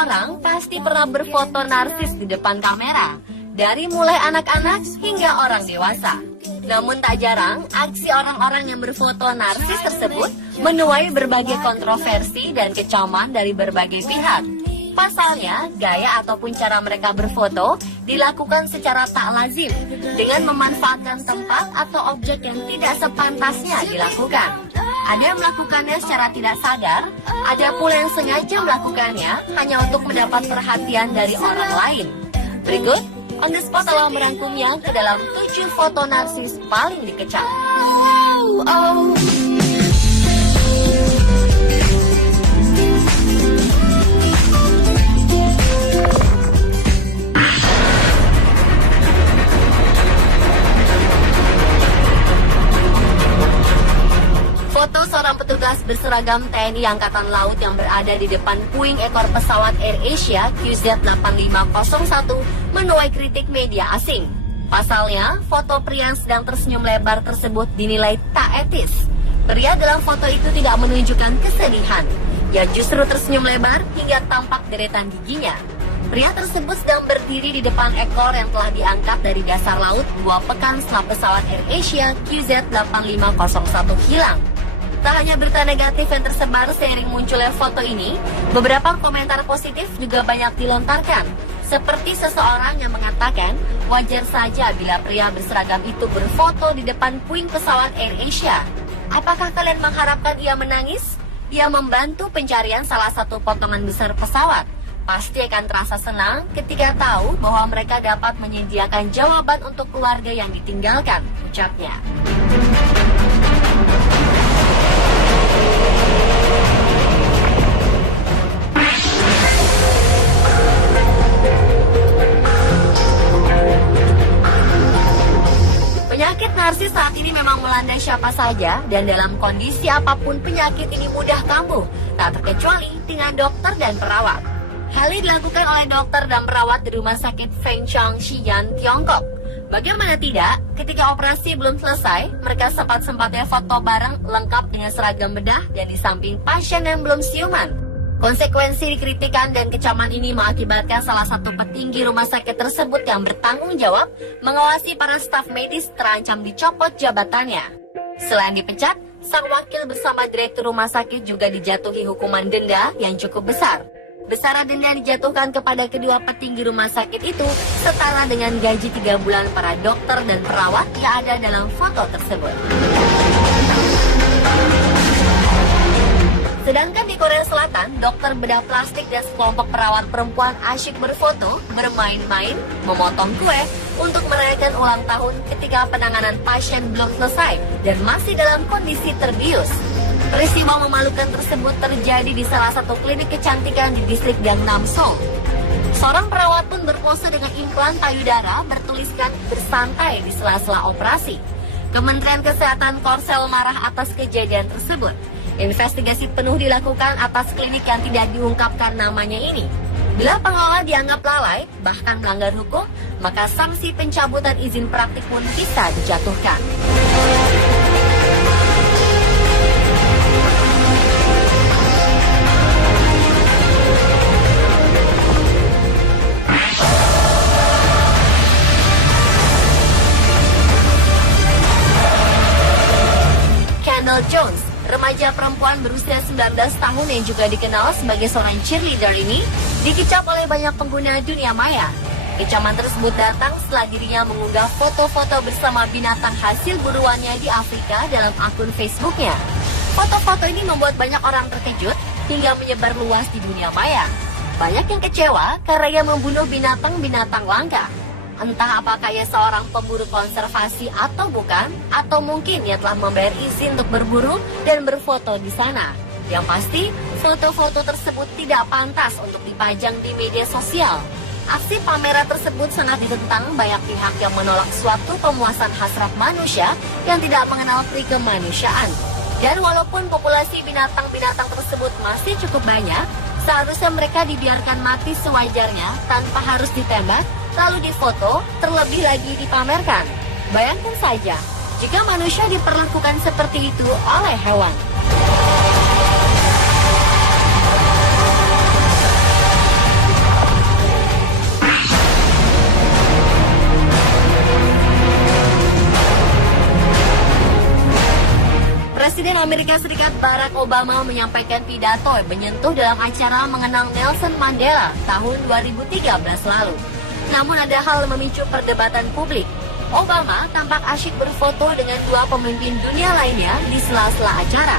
orang pasti pernah berfoto narsis di depan kamera, dari mulai anak-anak hingga orang dewasa. Namun tak jarang, aksi orang-orang yang berfoto narsis tersebut menuai berbagai kontroversi dan kecaman dari berbagai pihak. Pasalnya, gaya ataupun cara mereka berfoto dilakukan secara tak lazim dengan memanfaatkan tempat atau objek yang tidak sepantasnya dilakukan. Ada yang melakukannya secara tidak sadar, ada pula yang sengaja melakukannya hanya untuk mendapat perhatian dari orang lain. Berikut, On The Spot telah merangkumnya ke dalam 7 foto narsis paling dikecam. Foto seorang petugas berseragam TNI Angkatan Laut yang berada di depan puing ekor pesawat AirAsia QZ8501 menuai kritik media asing. Pasalnya, foto pria yang sedang tersenyum lebar tersebut dinilai tak etis. Pria dalam foto itu tidak menunjukkan kesedihan. Ia justru tersenyum lebar hingga tampak deretan giginya. Pria tersebut sedang berdiri di depan ekor yang telah diangkat dari dasar laut 2 pekan setelah pesawat AirAsia QZ8501 hilang. Tak hanya berita negatif yang tersebar seiring munculnya foto ini, beberapa komentar positif juga banyak dilontarkan. Seperti seseorang yang mengatakan, wajar saja bila pria berseragam itu berfoto di depan puing pesawat AirAsia. Apakah kalian mengharapkan ia menangis? Ia membantu pencarian salah satu potongan besar pesawat. Pasti akan terasa senang ketika tahu bahwa mereka dapat menyediakan jawaban untuk keluarga yang ditinggalkan, ucapnya. Penyakit narsis saat ini memang melanda siapa saja, dan dalam kondisi apapun penyakit ini mudah kambuh, tak terkecuali dengan dokter dan perawat. Hal ini dilakukan oleh dokter dan perawat di Rumah Sakit Feng Chang Xi'an, Tiongkok. Bagaimana tidak, ketika operasi belum selesai, mereka sempat-sempatnya foto bareng lengkap dengan seragam bedah dan di samping pasien yang belum siuman. Konsekuensi kritikan dan kecaman ini mengakibatkan salah satu petinggi rumah sakit tersebut yang bertanggung jawab mengawasi para staf medis terancam dicopot jabatannya. Selain dipecat, sang wakil bersama direktur rumah sakit juga dijatuhi hukuman denda yang cukup besar. Besaran denda dijatuhkan kepada kedua petinggi rumah sakit itu setara dengan gaji 3 bulan para dokter dan perawat yang ada dalam foto tersebut. Sedangkan di Korea Selatan, dokter bedah plastik dan sekelompok perawat perempuan asyik berfoto, bermain-main, memotong kue untuk merayakan ulang tahun ketika penanganan pasien belum selesai dan masih dalam kondisi terbius. Peristiwa memalukan tersebut terjadi di salah satu klinik kecantikan di distrik Gangnam, Seoul. Seorang perawat pun berpose dengan implan payudara bertuliskan bersantai di sela-sela operasi. Kementerian Kesehatan Korsel marah atas kejadian tersebut. Investigasi penuh dilakukan atas klinik yang tidak diungkapkan namanya ini. Bila pengelola dianggap lalai, bahkan melanggar hukum, maka sanksi pencabutan izin praktik pun bisa dijatuhkan. Kendall Jones, remaja perempuan berusia 19 tahun yang juga dikenal sebagai seorang cheerleader ini, dikecap oleh banyak pengguna dunia maya. Kecaman tersebut datang setelah dirinya mengunggah foto-foto bersama binatang hasil buruannya di Afrika dalam akun Facebooknya. Foto-foto ini membuat banyak orang terkejut hingga menyebar luas di dunia maya. Banyak yang kecewa karena ia membunuh binatang-binatang langka. Entah apakah ia seorang pemburu konservasi atau bukan, atau mungkin ia telah membayar izin untuk berburu dan berfoto di sana. Yang pasti, foto-foto tersebut tidak pantas untuk dipajang di media sosial. Aksi pameran tersebut sangat ditentang banyak pihak yang menolak suatu pemuasan hasrat manusia yang tidak mengenal kemanusiaan. Dan walaupun populasi binatang-binatang tersebut masih cukup banyak, seharusnya mereka dibiarkan mati sewajarnya tanpa harus ditembak, lalu difoto, terlebih lagi dipamerkan. Bayangkan saja, jika manusia diperlakukan seperti itu oleh hewan. Amerika Serikat Barack Obama menyampaikan pidato yang menyentuh dalam acara mengenang Nelson Mandela tahun 2013 lalu. Namun ada hal yang memicu perdebatan publik. Obama tampak asyik berfoto dengan dua pemimpin dunia lainnya di sela-sela acara.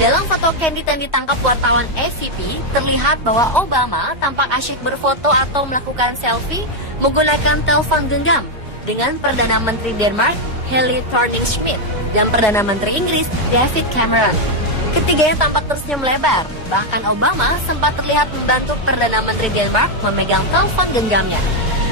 Dalam foto candid yang ditangkap wartawan ACP, terlihat bahwa Obama tampak asyik berfoto atau melakukan selfie menggunakan telepon genggam dengan Perdana Menteri Denmark, Helle Thorning-Schmidt, dan Perdana Menteri Inggris, David Cameron. Ketiganya tampak tersenyum lebar. Bahkan Obama sempat terlihat membantu Perdana Menteri Denmark memegang telepon genggamnya.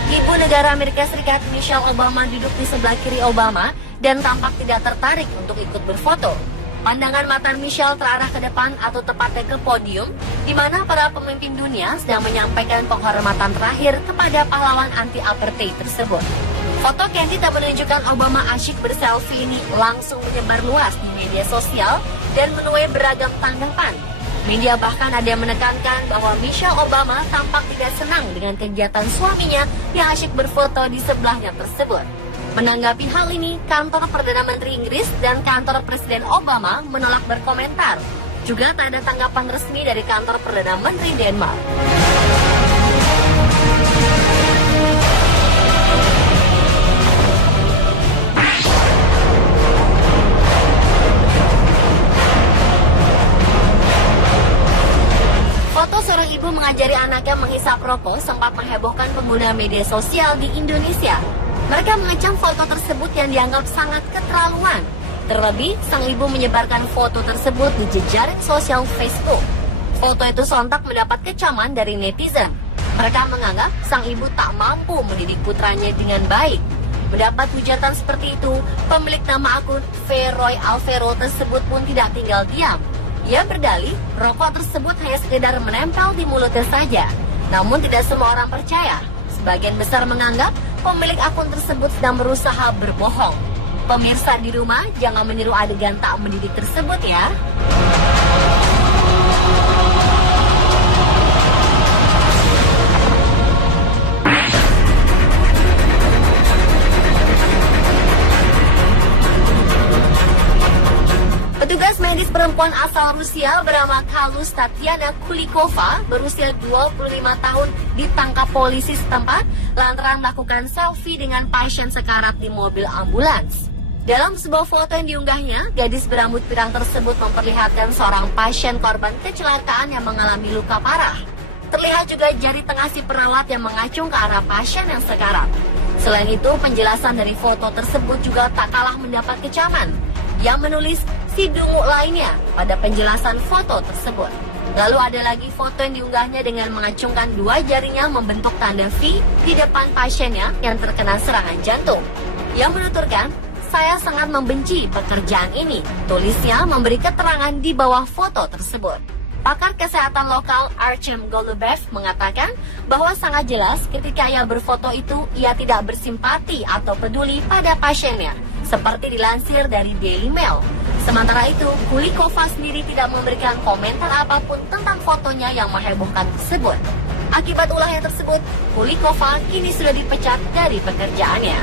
Ibu negara Amerika Serikat Michelle Obama duduk di sebelah kiri Obama dan tampak tidak tertarik untuk ikut berfoto. Pandangan mata Michelle terarah ke depan atau tepatnya ke podium, di mana para pemimpin dunia sedang menyampaikan penghormatan terakhir kepada pahlawan anti-apartheid tersebut. Foto candid yang menunjukkan Obama asyik berselfie ini langsung menyebar luas di media sosial dan menuai beragam tanggapan. Media bahkan ada yang menekankan bahwa Michelle Obama tampak tidak senang dengan kegiatan suaminya yang asyik berfoto di sebelahnya tersebut. Menanggapi hal ini, kantor Perdana Menteri Inggris dan kantor Presiden Obama menolak berkomentar. Juga tak ada tanggapan resmi dari kantor Perdana Menteri Denmark. Foto seorang ibu mengajari anaknya menghisap rokok sempat menghebohkan pengguna media sosial di Indonesia. Mereka mengecam foto tersebut yang dianggap sangat keterlaluan. Terlebih, sang ibu menyebarkan foto tersebut di jejaring sosial Facebook. Foto itu sontak mendapat kecaman dari netizen. Mereka menganggap sang ibu tak mampu mendidik putranya dengan baik. Mendapat hujatan seperti itu, pemilik nama akun Feroy Alvero tersebut pun tidak tinggal diam. Ia berdalih, rokok tersebut hanya sekedar menempel di mulutnya saja. Namun tidak semua orang percaya. Sebagian besar menganggap pemilik akun tersebut sedang berusaha berbohong. Pemirsa di rumah, jangan meniru adegan tak mendidik tersebut ya. Petugas medis perempuan asal Rusia bernama Kalus Tatiana Kulikova berusia 25 tahun ditangkap polisi setempat lantaran melakukan selfie dengan pasien sekarat di mobil ambulans. Dalam sebuah foto yang diunggahnya, gadis berambut pirang tersebut memperlihatkan seorang pasien korban kecelakaan yang mengalami luka parah. Terlihat juga jari tengah si perawat yang mengacung ke arah pasien yang sekarat. Selain itu, penjelasan dari foto tersebut juga tak kalah mendapat kecaman. Yang menulis si dungu lainnya pada penjelasan foto tersebut. Lalu ada lagi foto yang diunggahnya dengan mengacungkan dua jarinya membentuk tanda V di depan pasiennya yang terkena serangan jantung. Yang menuturkan, saya sangat membenci pekerjaan ini. Tulisnya memberi keterangan di bawah foto tersebut. Pakar kesehatan lokal Archem Golubev mengatakan bahwa sangat jelas ketika ia berfoto itu ia tidak bersimpati atau peduli pada pasiennya. Seperti dilansir dari Daily Mail. Sementara itu, Kulikova sendiri tidak memberikan komentar apapun tentang fotonya yang menghebohkan tersebut. Akibat ulahnya tersebut, Kulikova kini sudah dipecat dari pekerjaannya.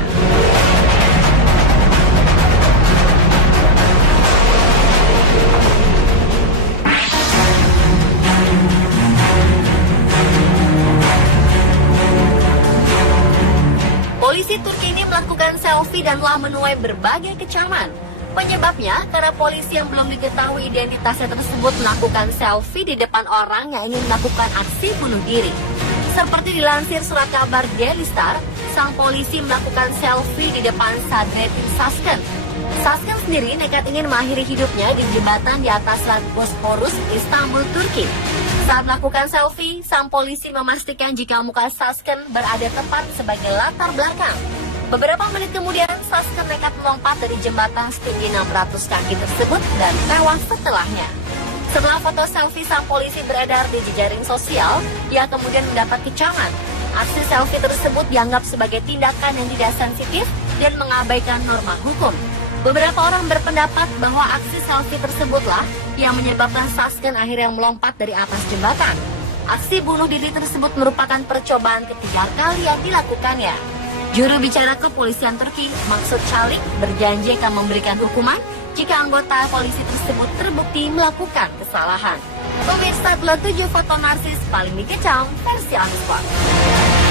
Polisi Turki ini melakukan selfie dan telah menuai berbagai kecaman. Penyebabnya karena polisi yang belum diketahui identitasnya tersebut melakukan selfie di depan orang yang ingin melakukan aksi bunuh diri. Seperti dilansir surat kabar Daily Star, sang polisi melakukan selfie di depan Sadrettin Sasken. Sasken sendiri nekat ingin mengakhiri hidupnya di jembatan di atas Selat Bosporus, Istanbul, Turki. Saat melakukan selfie, sang polisi memastikan jika muka Sasken berada tepat sebagai latar belakang. Beberapa menit kemudian, Sasken nekat melompat dari jembatan setinggi 600 kaki tersebut dan tewas setelahnya. Setelah foto selfie sang polisi beredar di jejaring sosial, ia kemudian mendapat kecaman. Aksi selfie tersebut dianggap sebagai tindakan yang tidak sensitif dan mengabaikan norma hukum. Beberapa orang berpendapat bahwa aksi selfie tersebutlah yang menyebabkan Sasken akhirnya melompat dari atas jembatan. Aksi bunuh diri tersebut merupakan percobaan ketiga kali yang dilakukannya. Juru bicara kepolisian Turki, Maksud Çalik, berjanji akan memberikan hukuman jika anggota polisi tersebut terbukti melakukan kesalahan. Pemirsa, 7 foto narsis paling dikecam versi Unspot.